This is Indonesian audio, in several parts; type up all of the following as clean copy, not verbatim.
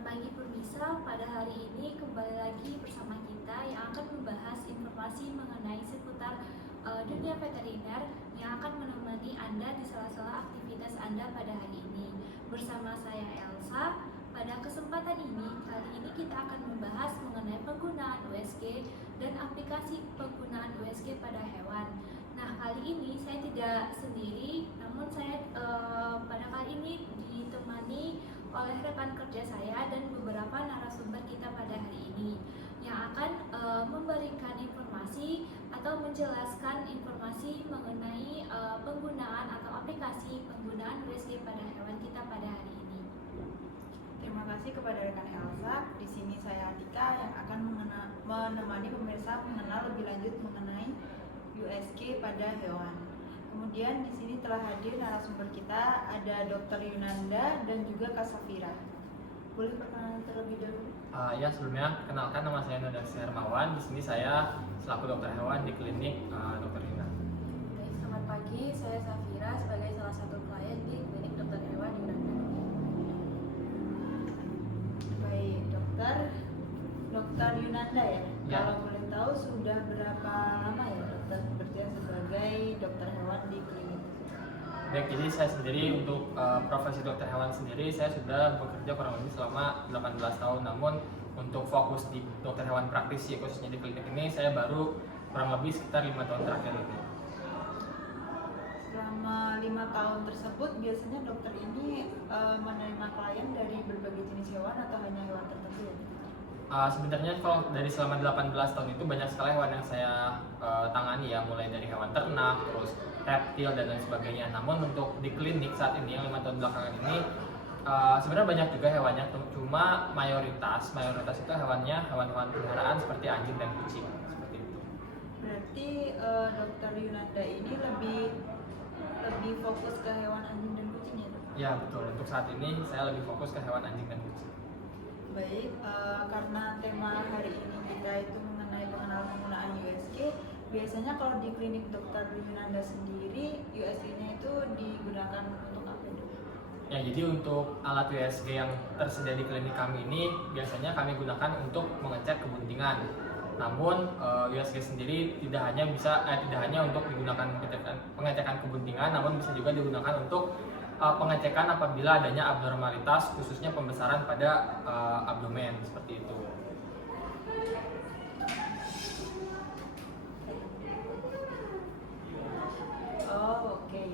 Selamat pagi pemirsa, pada hari ini kembali lagi bersama kita yang akan membahas informasi mengenai seputar dunia veteriner yang akan menemani Anda di sela-sela aktivitas Anda pada hari ini. Bersama saya Elsa, pada kesempatan ini, kali ini kita akan membahas mengenai penggunaan USG dan aplikasi penggunaan USG pada hewan. Nah, kali ini saya tidak sendiri, namun saya pada kali ini ditemani oleh rekan kerja saya dan beberapa narasumber kita pada hari ini yang akan memberikan informasi atau menjelaskan informasi mengenai penggunaan atau aplikasi penggunaan USG pada hewan kita pada hari ini. Terima kasih kepada rekan Elsa. Di sini saya Atika yang akan menemani pemirsa mengenal lebih lanjut mengenai USG pada hewan. Kemudian di sini telah hadir narasumber kita, ada Dr. Yunanda dan juga Kak Safira. Boleh perkenalan terlebih dahulu? Ya, sebelumnya kenalkan, nama saya Nanda Hermawan. Di sini saya selaku dokter hewan di klinik Dr. Hina. Baik, selamat pagi. Saya Safira sebagai salah satu klien di klinik dokter hewan Yunanda. Baik, Dokter Yunanda ya. Ya. Kalau boleh tahu sudah berapa lama ya dokter bekerja sebagai dokter hewan di klinik? Baik, jadi saya sendiri untuk profesi dokter hewan sendiri saya sudah bekerja kurang lebih selama 18 tahun. Namun untuk fokus di dokter hewan praktisi khususnya di klinik ini saya baru kurang lebih sekitar 5 tahun terakhir ini. Selama 5 tahun tersebut biasanya dokter ini menerima klien dari berbagai jenis hewan atau hanya hewan tertentu? Sebenarnya kalau dari selama 18 tahun itu banyak sekali hewan yang saya tangani ya, mulai dari hewan ternak, terus reptil dan lain sebagainya. Namun untuk di klinik saat ini yang 5 tahun belakangan ini sebenarnya banyak juga hewannya, cuma mayoritas itu hewan-hewan peliharaan seperti anjing dan kucing seperti itu. Berarti dokter Yunanda ini lebih fokus ke hewan anjing dan kucing ya dok? Ya betul, untuk saat ini saya lebih fokus ke hewan anjing dan kucing. Baik, karena tema hari ini kita itu mengenai pengenalan penggunaan USG. Biasanya kalau di klinik dokter Yunanda sendiri USG-nya itu digunakan untuk apa dok? Ya, jadi untuk alat USG yang tersedia di klinik kami ini biasanya kami gunakan untuk mengecek kebuntingan. Namun USG sendiri tidak hanya untuk digunakan pengecekan kebuntingan, namun bisa juga digunakan untuk pengecekan apabila adanya abnormalitas, khususnya pembesaran pada abdomen seperti itu. Oh oke.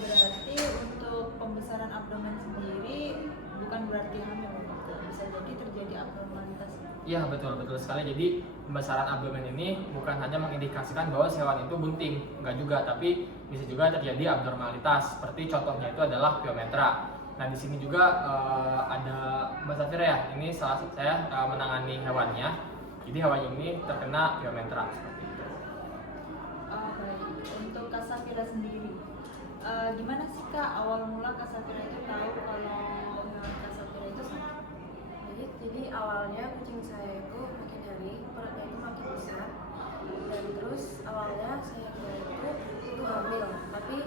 Berarti untuk pembesaran abdomen sendiri bukan berarti hamil dokter, bisa jadi terjadi abnormalitas. Iya betul sekali. Jadi pembesaran abdomen ini bukan hanya mengindikasikan bahwa si hewan itu bunting, enggak juga, tapi bisa juga terjadi abnormalitas. Seperti contohnya itu adalah pyometra. Nah di sini juga ada Mbak Safira ya. Ini salah satu saya menangani hewannya. Jadi hewan ini terkena pyometra seperti itu. Baik. Untuk Kak Safira sendiri, gimana sih Kak awal mula Kak Safira itu tahu kalau hewan Kak Safira itu sakit? Baik, jadi awalnya kucing saya itu makin hari perutnya itu makin besar, dan terus awalnya saya kira itu hamil, tapi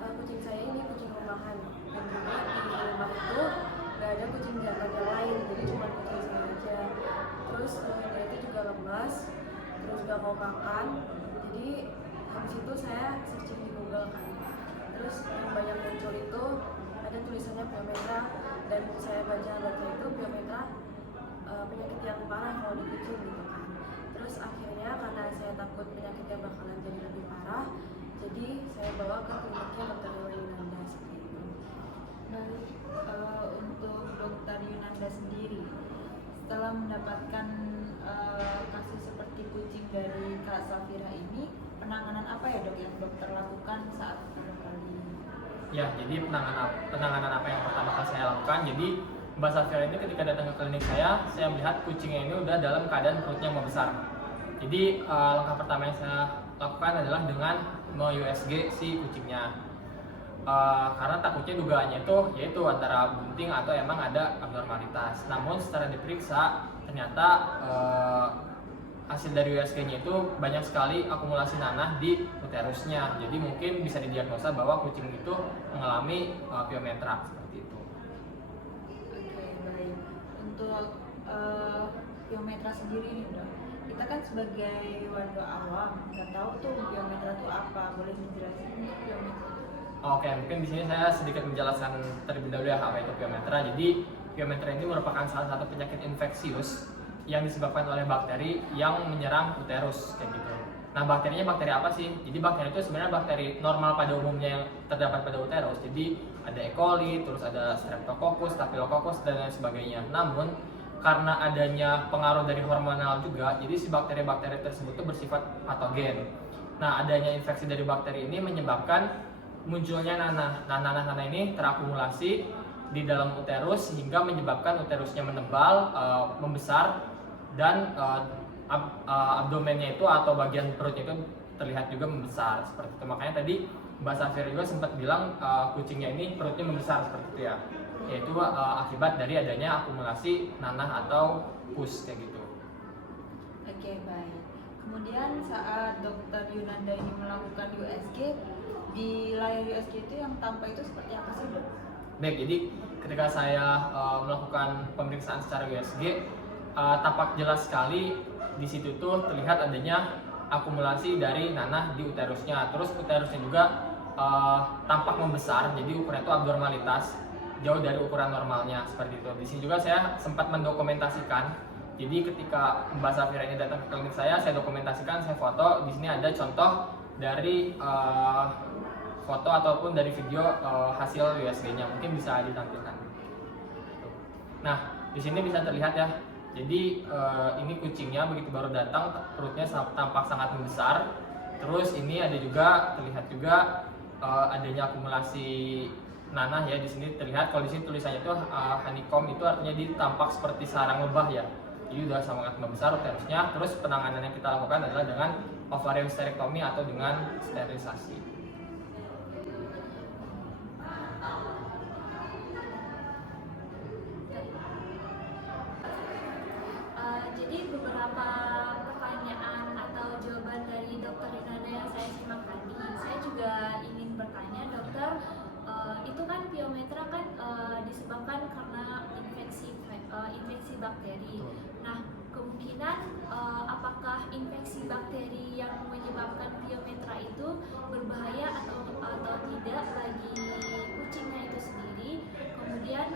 kucing saya ini kucing rumahan, dan juga di rumah itu nggak ada kucing jantan yang lain, jadi cuma kucing saya aja. Terus dia itu juga lemas, terus gak mau makan, jadi habis itu saya searching di Google kan. Terus yang banyak muncul itu ada tulisannya pyometra, dan saya baca itu pyometra penyakit yang parah kalau di kucing gitu kan. Terus akhirnya karena saya takut penyakitnya bakalan jadi lebih parah, jadi saya bawa ke kliniknya dokter hewan Yunanda seperti itu. Baik, untuk dokter Yunanda sendiri, setelah mendapatkan kasus seperti kucing dari Kak Safira ini, penanganan apa ya dok yang dokter lakukan saat pertama kali? Ya, jadi penanganan apa yang pertama kali saya lakukan? Jadi Mbak Safira ini ketika datang ke klinik saya melihat kucingnya ini udah dalam keadaan perutnya membesar. Jadi langkah pertama yang saya lakukan adalah dengan me-USG si kucingnya. Karena takutnya dugaannya itu yaitu antara bunting atau emang ada abnormalitas. Namun setelah diperiksa ternyata hasil dari USG-nya itu banyak sekali akumulasi nanah di uterusnya. Jadi mungkin bisa didiagnosa bahwa kucing itu mengalami pyometra seperti itu. Oke, baik. Untuk biometra sendiri nih dok, kita kan sebagai warga awam nggak tahu tuh biometra itu apa, boleh dijelasin untuk biometra? Oke, mungkin di sini saya sedikit menjelaskan terlebih dahulu ya apa itu biometra. Jadi biometra ini merupakan salah satu penyakit infeksius yang disebabkan oleh bakteri yang menyerang uterus kayak gitu. Nah, bakterinya bakteri apa sih? Jadi bakteri itu sebenarnya bakteri normal pada umumnya yang terdapat pada uterus. Jadi ada E. coli, terus ada Streptococcus, Staphylococcus dan lain sebagainya. Namun karena adanya pengaruh dari hormonal juga, jadi si bakteri-bakteri tersebut itu bersifat patogen. Nah, adanya infeksi dari bakteri ini menyebabkan munculnya nanah. Nah, nanah-nanah ini terakumulasi di dalam uterus sehingga menyebabkan uterusnya menebal, membesar, dan abdomennya itu atau bagian perutnya itu terlihat juga membesar seperti itu. Makanya tadi Mbak Safira juga sempat bilang kucingnya ini perutnya membesar seperti itu ya, yaitu akibat dari adanya akumulasi nanah atau pus kayak gitu. Oke, baik. Kemudian saat dokter Yunanda ini melakukan USG, di layar USG itu yang tampak itu seperti apa sih dok? Baik, jadi ketika saya melakukan pemeriksaan secara USG, tampak jelas sekali di situ tuh terlihat adanya akumulasi dari nanah di uterusnya. Terus uterusnya juga tampak membesar, jadi ukurannya itu abnormalitas jauh dari ukuran normalnya seperti itu. Di sini juga saya sempat mendokumentasikan. Jadi ketika Mbak Safira ini datang ke klinik saya dokumentasikan, saya foto. Di sini ada contoh dari foto ataupun dari video hasil USG-nya, mungkin bisa ditampilkan. Nah, di sini bisa terlihat ya. Jadi ini kucingnya begitu baru datang perutnya tampak sangat membesar. Terus ini ada juga terlihat juga adanya akumulasi nanah ya. Di sini terlihat, kalau di sini tulisannya itu honeycomb, itu artinya dia tampak seperti sarang lebah ya. Jadi udah sangat membesar uterusnya. Terus penanganan yang kita lakukan adalah dengan ovarian hysterectomy atau dengan sterilisasi. Jadi beberapa pertanyaan atau jawaban dari dokter Yunanda yang saya simak tadi, saya juga ingin bertanya dokter, itu kan biometra kan disebabkan karena infeksi bakteri. Nah, kemungkinan apakah infeksi bakteri yang menyebabkan biometra itu berbahaya atau tidak bagi kucingnya itu sendiri? Kemudian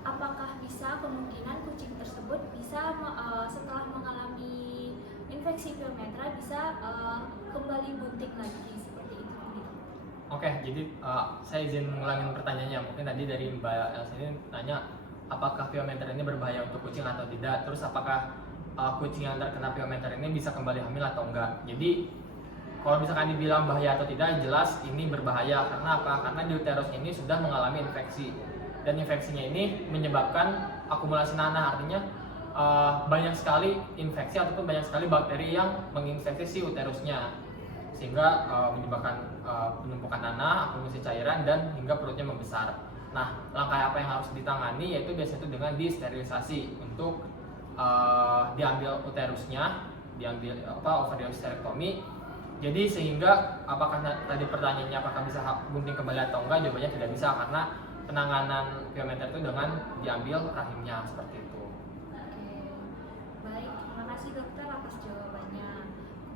apakah bisa kemungkinan kucing tersebut bisa setelah mengalami infeksi biometra bisa kembali bunting lagi seperti itu? Oke, jadi saya izin ngulangin pertanyaannya. Mungkin tadi dari Mbak Elsa ini tanya apakah biometra ini berbahaya untuk kucing atau tidak. Terus apakah kucing yang terkena biometra ini bisa kembali hamil atau enggak. Jadi kalau misalkan dibilang bahaya atau tidak, jelas ini berbahaya. Karena apa? Karena di uterusnya ini sudah mengalami infeksi. Dan infeksinya ini menyebabkan akumulasi nanah, artinya banyak sekali infeksi ataupun banyak sekali bakteri yang menginfeksi si uterusnya, sehingga menyebabkan penumpukan nanah, akumulasi cairan, dan hingga perutnya membesar. Nah, langkah apa yang harus ditangani yaitu biasanya itu dengan disterilisasi untuk diambil uterusnya, diambil ovarian hysterectomy. Jadi sehingga apakah tadi pertanyaannya apakah bisa bunting kembali atau enggak, jawabannya tidak bisa karena penanganan biometra itu dengan diambil rahimnya seperti itu. Oke, baik, terima kasih dokter atas jawabannya.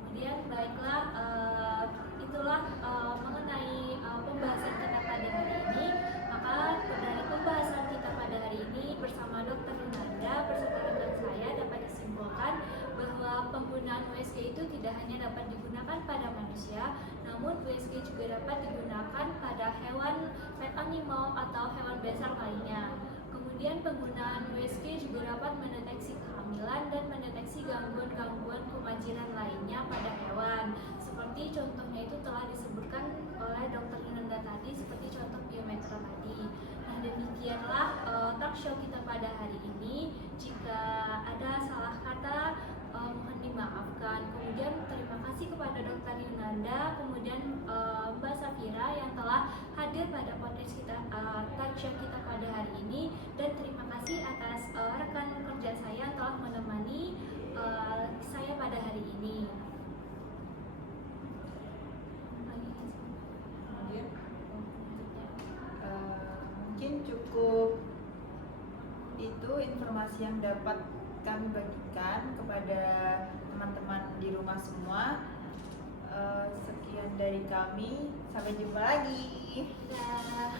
Kemudian baiklah, itulah mengenai pembahasan kita pada hari ini. Maka dari pembahasan kita pada hari ini bersama Dokter Yunanda beserta rekan saya dapat disimpulkan bahwa penggunaan USG itu tidak hanya dapat digunakan pada manusia, namun USG juga dapat digunakan pada hewan pet animal atau hewan besar lainnya. Kemudian penggunaan USG juga dapat mendeteksi kehamilan dan mendeteksi gangguan-gangguan kewajiran lainnya pada hewan. Seperti contohnya itu telah disebutkan oleh Dr. Yunanda tadi, seperti contoh biometra tadi. Nah, demikianlah talk show kita pada hari ini. Jika ada salah kata, mohon dimaafkan. Kemudian terima kasih kepada Dr. Yunanda, kemudian Mbak Safira yang telah hadir pada podcast kita, talk show kita pada hari ini, dan terima kasih atas rekan kerja saya yang telah menemani saya pada hari ini. Kemudian mungkin cukup itu informasi yang dapat kami bagikan kepada teman-teman di rumah semua. Sekian dari kami, sampai jumpa lagi. Dadah.